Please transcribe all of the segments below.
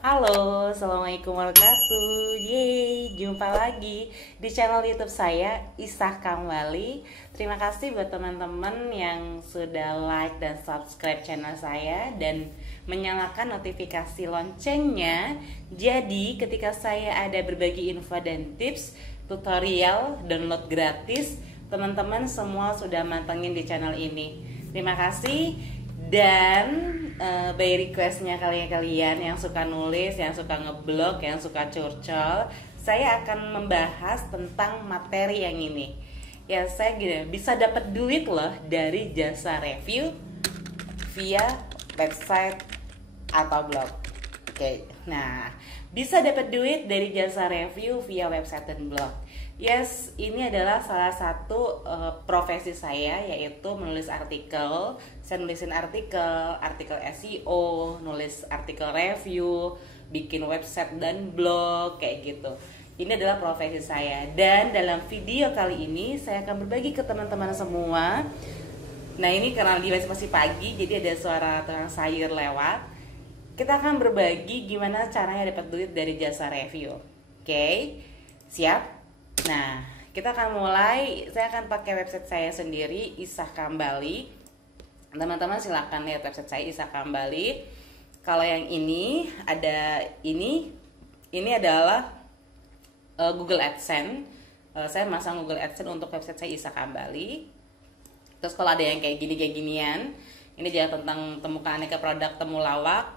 Halo, Assalamualaikum warahmatullahi wabarakatuh. Yeay, jumpa lagi di channel YouTube saya, Isah Kambali. Terima kasih buat teman-teman yang sudah like dan subscribe channel saya dan menyalakan notifikasi loncengnya. Jadi, ketika saya ada berbagi info dan tips, tutorial, download gratis, teman-teman semua sudah mantengin di channel ini. Terima kasih. Dan by requestnya kalian yang suka nulis, yang suka ngeblog, yang suka curcol, saya akan membahas tentang materi yang ini. Ya, saya gini, bisa dapat duit loh dari jasa review via website atau blog. Oke, nah, bisa dapat duit dari jasa review via website dan blog. Yes, ini adalah salah satu profesi saya, yaitu menulis artikel. Saya nulisin artikel SEO, nulis artikel review, bikin website dan blog kayak gitu. Ini adalah profesi saya. Dan dalam video kali ini saya akan berbagi ke teman-teman semua. Nah, ini karena lagi masih pagi, jadi ada suara tukang sayur lewat. Kita akan berbagi gimana caranya dapat duit dari jasa review. Oke, siap? Nah, kita akan mulai. Saya akan pakai website saya sendiri, Isah Kambali. Teman-teman silahkan lihat website saya, Isah Kambali. Kalau yang ini ada ini adalah Google AdSense. Saya masang Google AdSense untuk website saya, Isah Kambali. Terus kalau ada yang kayak ginian, ini juga tentang temukan aneka produk temulawak.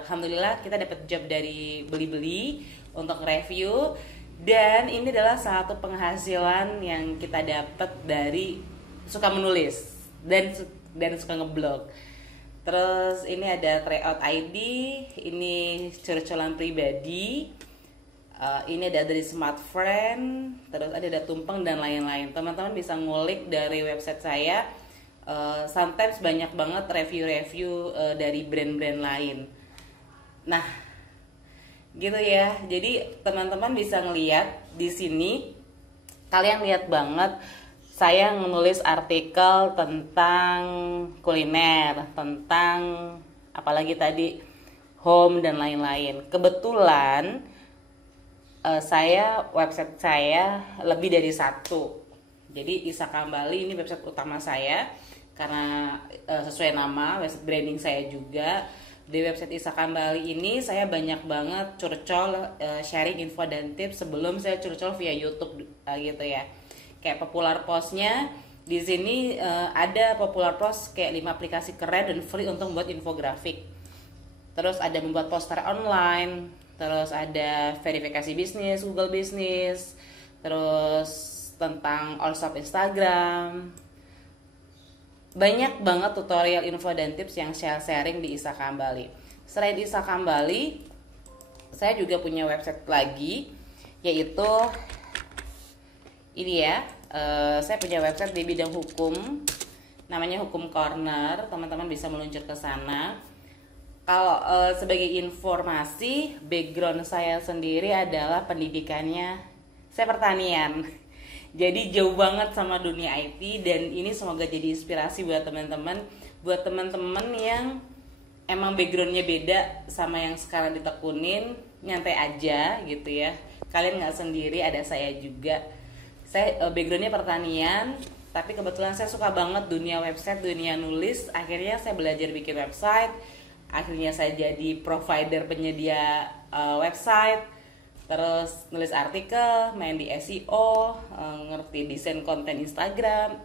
Alhamdulillah kita dapat job dari beli-beli untuk review. Dan ini adalah satu penghasilan yang kita dapat dari suka menulis dan suka ngeblog. Terus ini ada tryout ID, ini curcolan pribadi, ini ada dari Smart Friend, terus ada tumpeng dan lain-lain. Teman-teman bisa ngulik dari website saya. Sometimes banyak banget review-review dari brand-brand lain. Nah, gitu ya. Jadi teman-teman bisa ngeliat di sini, kalian lihat banget saya menulis artikel tentang kuliner, tentang apalagi tadi home dan lain-lain. Kebetulan website saya lebih dari satu. Jadi Isah Kambali ini website utama saya karena sesuai nama, website branding saya juga. Di website Isah Kambali ini saya banyak banget curcol, sharing info dan tips sebelum saya curcol via YouTube gitu ya. Kayak popular postnya di sini ada popular post kayak 5 aplikasi keren dan free untuk membuat infografik. Terus ada membuat poster online, terus ada verifikasi bisnis, Google Bisnis, terus tentang all shop Instagram. Banyak banget tutorial info dan tips yang saya sharing di Isah Kambali. Selain Isah Kambali, saya juga punya website lagi, yaitu ini ya. Saya punya website di bidang hukum, namanya Hukum Corner. Teman-teman bisa meluncur ke sana. Kalau sebagai informasi, background saya sendiri adalah pendidikannya saya pertanian. Jadi jauh banget sama dunia IT, dan ini semoga jadi inspirasi buat teman-teman yang emang backgroundnya beda sama yang sekarang ditekunin. Nyantai aja gitu ya, kalian nggak sendiri, ada saya juga. Saya backgroundnya pertanian, tapi kebetulan saya suka banget dunia website, dunia nulis. Akhirnya saya belajar bikin website, akhirnya saya jadi provider penyedia website. Terus nulis artikel, main di SEO, ngerti desain konten Instagram,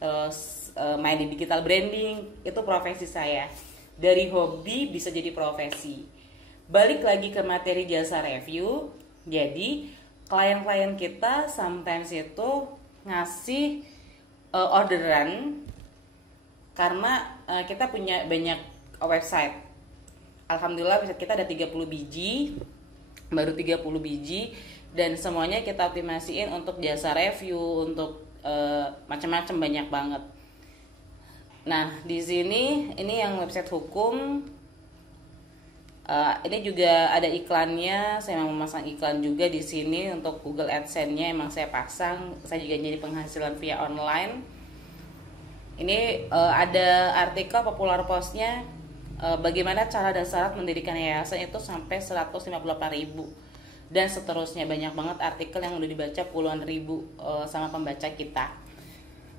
terus main di digital branding. Itu profesi saya. Dari hobi bisa jadi profesi. Balik lagi ke materi jasa review. Jadi klien-klien kita sometimes itu ngasih orderan karena kita punya banyak website. Alhamdulillah website kita ada 30 biji, baru 30 biji, dan semuanya kita optimasiin untuk jasa review, untuk macam-macam, banyak banget. Nah, di sini ini yang website hukum. Ini juga ada iklannya. Saya mau memasang iklan juga di sini untuk Google AdSense-nya, emang saya pasang. Saya juga jadi penghasilan via online. Ini ada artikel popular postnya bagaimana cara dan syarat mendirikan yayasan itu sampai 158.000 dan seterusnya. Banyak banget artikel yang udah dibaca puluhan ribu sama pembaca kita.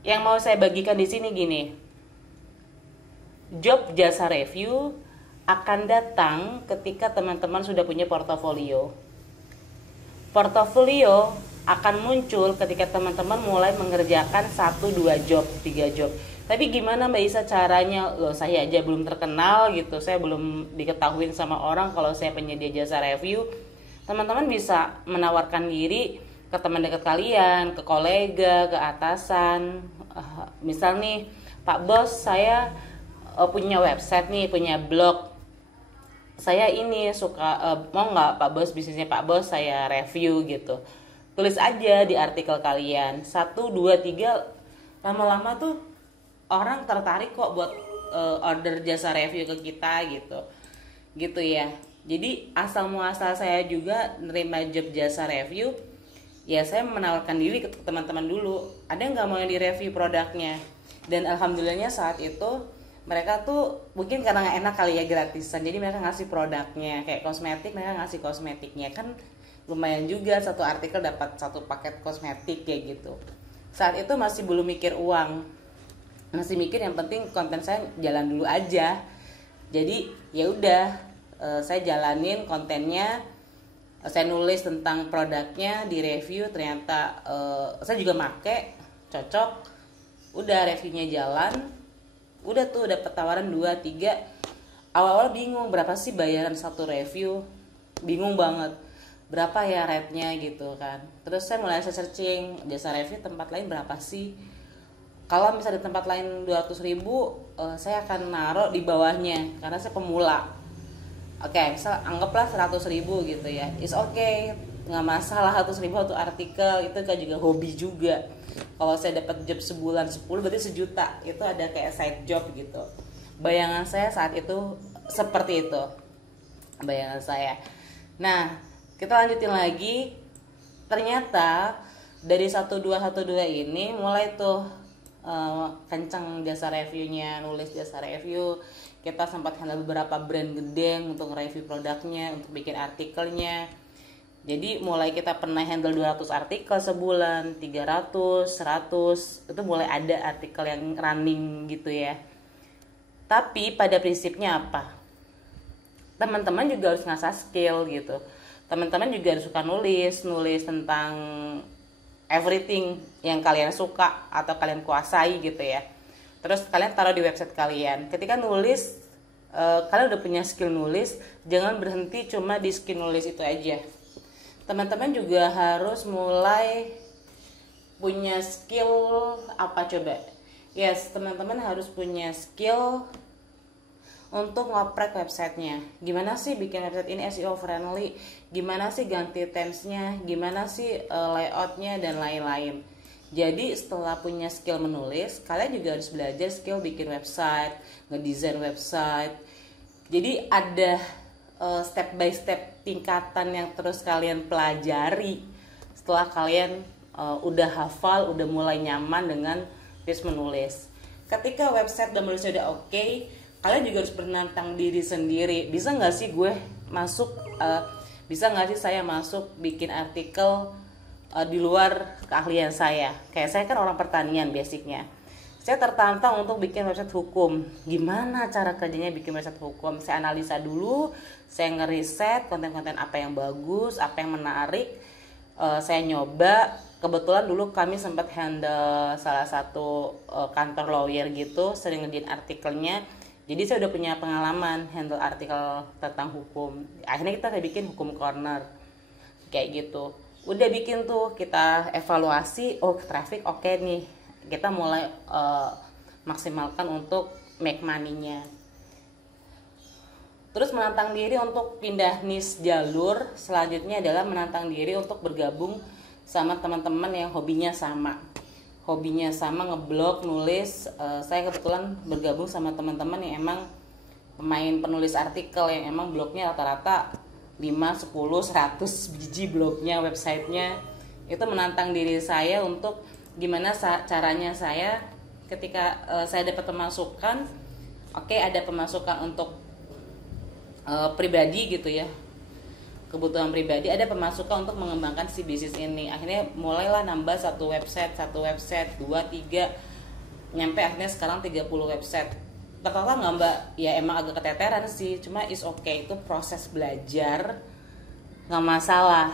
Yang mau saya bagikan di sini gini, job jasa review akan datang ketika teman-teman sudah punya portofolio. Portofolio akan muncul ketika teman-teman mulai mengerjakan 1-2 job, 3 job. Tapi gimana Mbak Isa caranya? Loh, saya aja belum terkenal gitu, saya belum diketahui sama orang kalau saya penyedia jasa review. Teman-teman bisa menawarkan diri ke teman dekat kalian, ke kolega, ke atasan. Misal nih, Pak Bos, saya punya website nih, punya blog. Saya ini suka, mau nggak Pak Bos, bisnisnya Pak Bos saya review gitu. Tulis aja di artikel kalian 1, 2, 3, lama-lama tuh orang tertarik kok buat order jasa review ke kita gitu ya. Jadi asal muasal saya juga nerima job jasa review, ya saya menawarkan diri ke teman-teman dulu, ada nggak mau yang direview produknya. Dan alhamdulillahnya saat itu mereka tuh mungkin karena nggak enak kali ya gratisan, jadi mereka ngasih produknya. Kayak kosmetik, mereka ngasih kosmetiknya, kan lumayan juga satu artikel dapat 1 paket kosmetik kayak gitu. Saat itu masih belum mikir uang, masih mikir yang penting konten saya jalan dulu aja. Jadi ya udah, saya jalanin kontennya, saya nulis tentang produknya di review, ternyata saya juga make, cocok, udah reviewnya jalan, udah tuh dapat tawaran 2, 3. Awal-awal bingung berapa sih bayaran 1 review, bingung banget berapa ya rate-nya gitu kan. Terus saya mulai searching jasa review tempat lain berapa sih. Kalau misalnya di tempat lain 200.000, saya akan naruh di bawahnya karena saya pemula. Oke, misal anggaplah 100.000 gitu ya. It's okay, nggak masalah. 100.000 satu artikel, itu kan juga hobi juga. Kalau saya dapat job sebulan 10 berarti 1 juta. Itu ada kayak side job gitu. Bayangan saya saat itu seperti itu, bayangan saya. Nah, kita lanjutin lagi. Ternyata dari 1212 ini mulai tuh kencang jasa reviewnya, nulis jasa review. Kita sempat handle beberapa brand gede untuk review produknya, untuk bikin artikelnya. Jadi mulai kita pernah handle 200 artikel sebulan, 300, 100, itu mulai ada artikel yang running gitu ya. Tapi pada prinsipnya apa? Teman-teman juga harus ngasah skill gitu. Teman-teman juga harus suka nulis tentang everything yang kalian suka atau kalian kuasai gitu ya. Terus kalian taruh di website kalian. Ketika nulis, kalian udah punya skill nulis, jangan berhenti cuma di skill nulis itu aja. Teman-teman juga harus mulai punya skill apa coba? Yes, teman-teman harus punya skill untuk ngoprek websitenya. Gimana sih bikin website ini SEO friendly? Gimana sih ganti themes-nya? Gimana sih layout-nya dan lain-lain? Jadi setelah punya skill menulis, kalian juga harus belajar skill bikin website, ngedesain website. Jadi ada step by step tingkatan yang terus kalian pelajari setelah kalian udah hafal, udah mulai nyaman dengan tips menulis. Ketika website dan menulisnya udah oke, kalian juga harus menantang diri sendiri. Bisa nggak sih gue masuk, bisa nggak sih saya masuk bikin artikel di luar keahlian saya. Kayak saya kan orang pertanian basicnya. Saya tertantang untuk bikin website hukum. Gimana cara kerjanya bikin website hukum? Saya analisa dulu, saya ngeriset konten-konten apa yang bagus, apa yang menarik. Saya nyoba. Kebetulan dulu kami sempat handle salah satu kantor lawyer gitu, sering ngerjain artikelnya. Jadi saya udah punya pengalaman handle artikel tentang hukum. Akhirnya saya bikin hukum corner kayak gitu. Udah bikin tuh, kita evaluasi, oh traffic oke nih, kita mulai maksimalkan untuk make money-nya. Terus menantang diri untuk pindah niche jalur. Selanjutnya adalah menantang diri untuk bergabung sama teman-teman yang hobinya sama ngeblog, nulis. Saya kebetulan bergabung sama teman-teman yang emang pemain penulis artikel, yang emang blognya rata-rata 5, 10, 100 biji blognya, websitenya. Itu menantang diri saya untuk gimana caranya saya ketika saya dapat pemasukan. Oke, ada pemasukan untuk pribadi gitu ya, kebutuhan pribadi, ada pemasukan untuk mengembangkan si bisnis ini. Akhirnya mulailah nambah satu website, 2, 3, nyampe akhirnya sekarang 30 website. Ternyata nggak mbak, ya emang agak keteteran sih, cuma is okay, itu proses belajar, nggak masalah.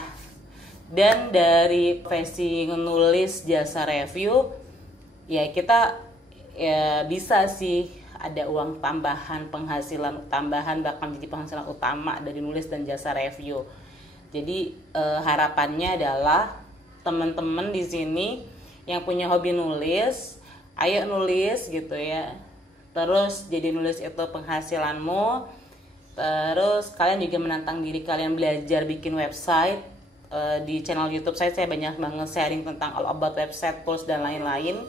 Dan dari profesi nulis jasa review, ya kita ya bisa sih ada uang tambahan, penghasilan tambahan, bahkan jadi penghasilan utama dari nulis dan jasa review. Jadi harapannya adalah teman-teman di sini yang punya hobi nulis, ayo nulis gitu ya. Terus jadi nulis itu penghasilanmu. Terus kalian juga menantang diri kalian belajar bikin website. Di channel YouTube saya banyak banget sharing tentang all about website, tools dan lain-lain.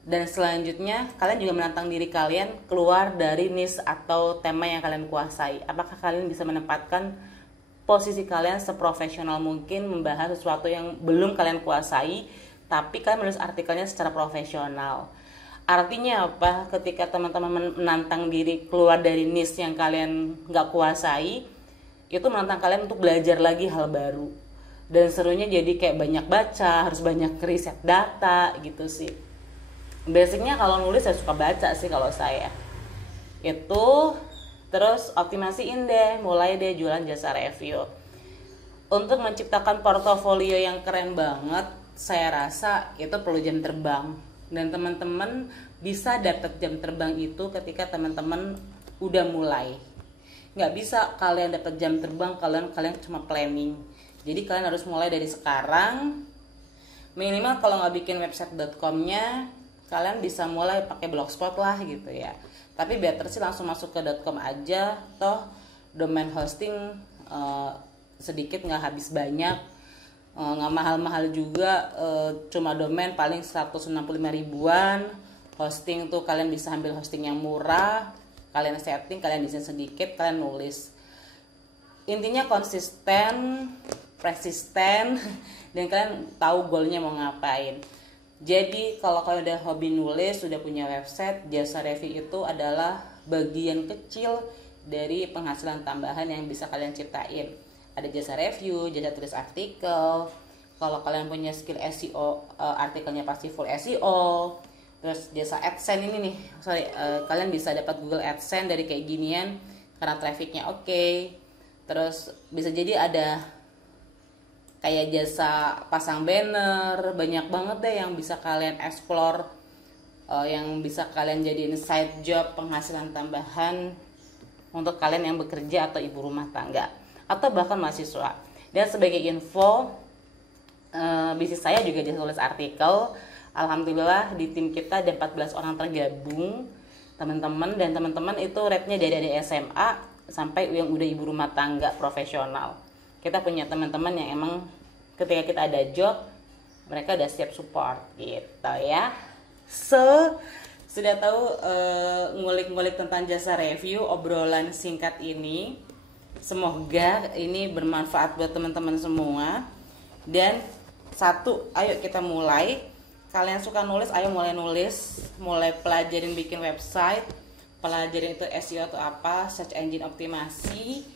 Dan selanjutnya kalian juga menantang diri kalian keluar dari niche atau tema yang kalian kuasai. Apakah kalian bisa menempatkan posisi kalian seprofesional mungkin membahas sesuatu yang belum kalian kuasai, tapi kalian menulis artikelnya secara profesional. Artinya apa? Ketika teman-teman menantang diri keluar dari niche yang kalian gak kuasai, itu menantang kalian untuk belajar lagi hal baru. Dan serunya jadi kayak banyak baca, harus banyak riset data gitu sih. Basicnya kalau nulis saya suka baca sih kalau saya. Itu terus optimasiin deh, mulai deh jualan jasa review. Untuk menciptakan portofolio yang keren banget, saya rasa itu perlu jam terbang. Dan teman-teman bisa dapat jam terbang itu ketika teman-teman udah mulai. Nggak bisa kalian dapat jam terbang kalian cuma planning. Jadi kalian harus mulai dari sekarang. Minimal kalau nggak bikin website.com-nya, kalian bisa mulai pakai blogspot lah gitu ya. Tapi better sih langsung masuk ke .com aja, toh domain hosting sedikit, nggak habis banyak, nggak mahal-mahal juga, cuma domain paling 165 ribuan. Hosting tuh kalian bisa ambil hosting yang murah, kalian setting, kalian desain sedikit, kalian nulis. Intinya konsisten, persisten, dan kalian tahu goalnya mau ngapain. Jadi kalau kalian udah hobi nulis, sudah punya website, jasa review itu adalah bagian kecil dari penghasilan tambahan yang bisa kalian ciptain. Ada jasa review, jasa tulis artikel. Kalau kalian punya skill SEO, artikelnya pasti full SEO. Terus jasa AdSense ini nih, kalian bisa dapat Google AdSense dari kayak ginian karena trafficnya oke. Terus bisa jadi ada kayak jasa pasang banner, banyak banget deh yang bisa kalian explore, yang bisa kalian jadiin side job, penghasilan tambahan untuk kalian yang bekerja atau ibu rumah tangga atau bahkan mahasiswa. Dan sebagai info, bisnis saya juga jasa tulis artikel. Alhamdulillah di tim kita ada 14 orang tergabung teman-teman, dan teman-teman itu rate-nya dari SMA sampai yang udah ibu rumah tangga profesional. Kita punya teman-teman yang emang ketika kita ada job, mereka udah siap support gitu ya. So, sudah tahu ngulik-ngulik tentang jasa review, obrolan singkat ini. Semoga ini bermanfaat buat teman-teman semua. Dan satu, ayo kita mulai. Kalian suka nulis, ayo mulai nulis, mulai pelajarin bikin website, pelajarin itu SEO atau apa, search engine optimasi,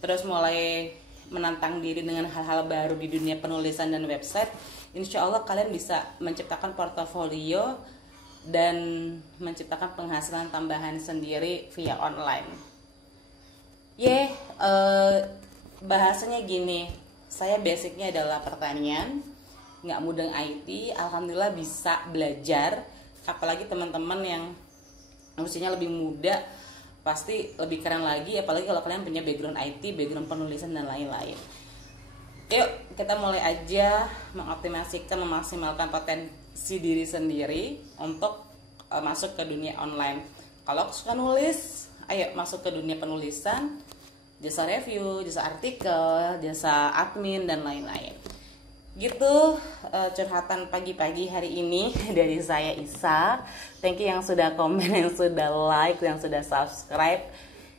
terus mulai menantang diri dengan hal-hal baru di dunia penulisan dan website. Insya Allah kalian bisa menciptakan portofolio dan menciptakan penghasilan tambahan sendiri via online. Bahasanya gini, saya basicnya adalah pertanian, nggak mudeng IT. Alhamdulillah bisa belajar, apalagi teman-teman yang usianya lebih muda pasti lebih keren lagi, apalagi kalau kalian punya background IT, background penulisan dan lain-lain. Yuk kita mulai aja mengoptimasikan, memaksimalkan potensi diri sendiri untuk masuk ke dunia online. Kalau suka nulis, ayo masuk ke dunia penulisan, jasa review, jasa artikel, jasa admin dan lain-lain. Gitu curhatan pagi-pagi hari ini dari saya Isa. Thank you yang sudah komen, yang sudah like, yang sudah subscribe.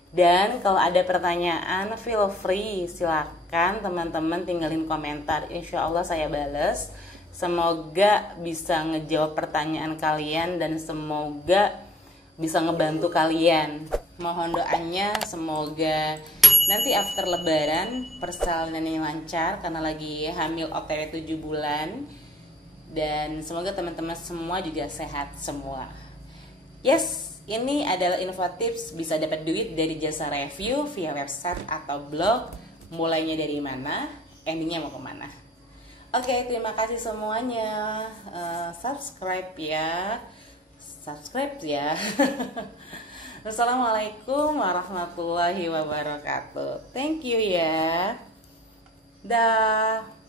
Dan kalau ada pertanyaan feel free, silakan teman-teman tinggalin komentar. Insya Allah saya bales. Semoga bisa ngejawab pertanyaan kalian dan semoga bisa ngebantu kalian. Mohon doanya semoga nanti after lebaran persalinannya lancar karena lagi hamil OTW 7 bulan. Dan semoga teman-teman semua juga sehat semua. Yes, ini adalah info tips bisa dapat duit dari jasa review via website atau blog. Mulainya dari mana, endingnya mau kemana. Oke, terima kasih semuanya. Subscribe ya. Assalamualaikum warahmatullahi wabarakatuh. Thank you ya. Dah.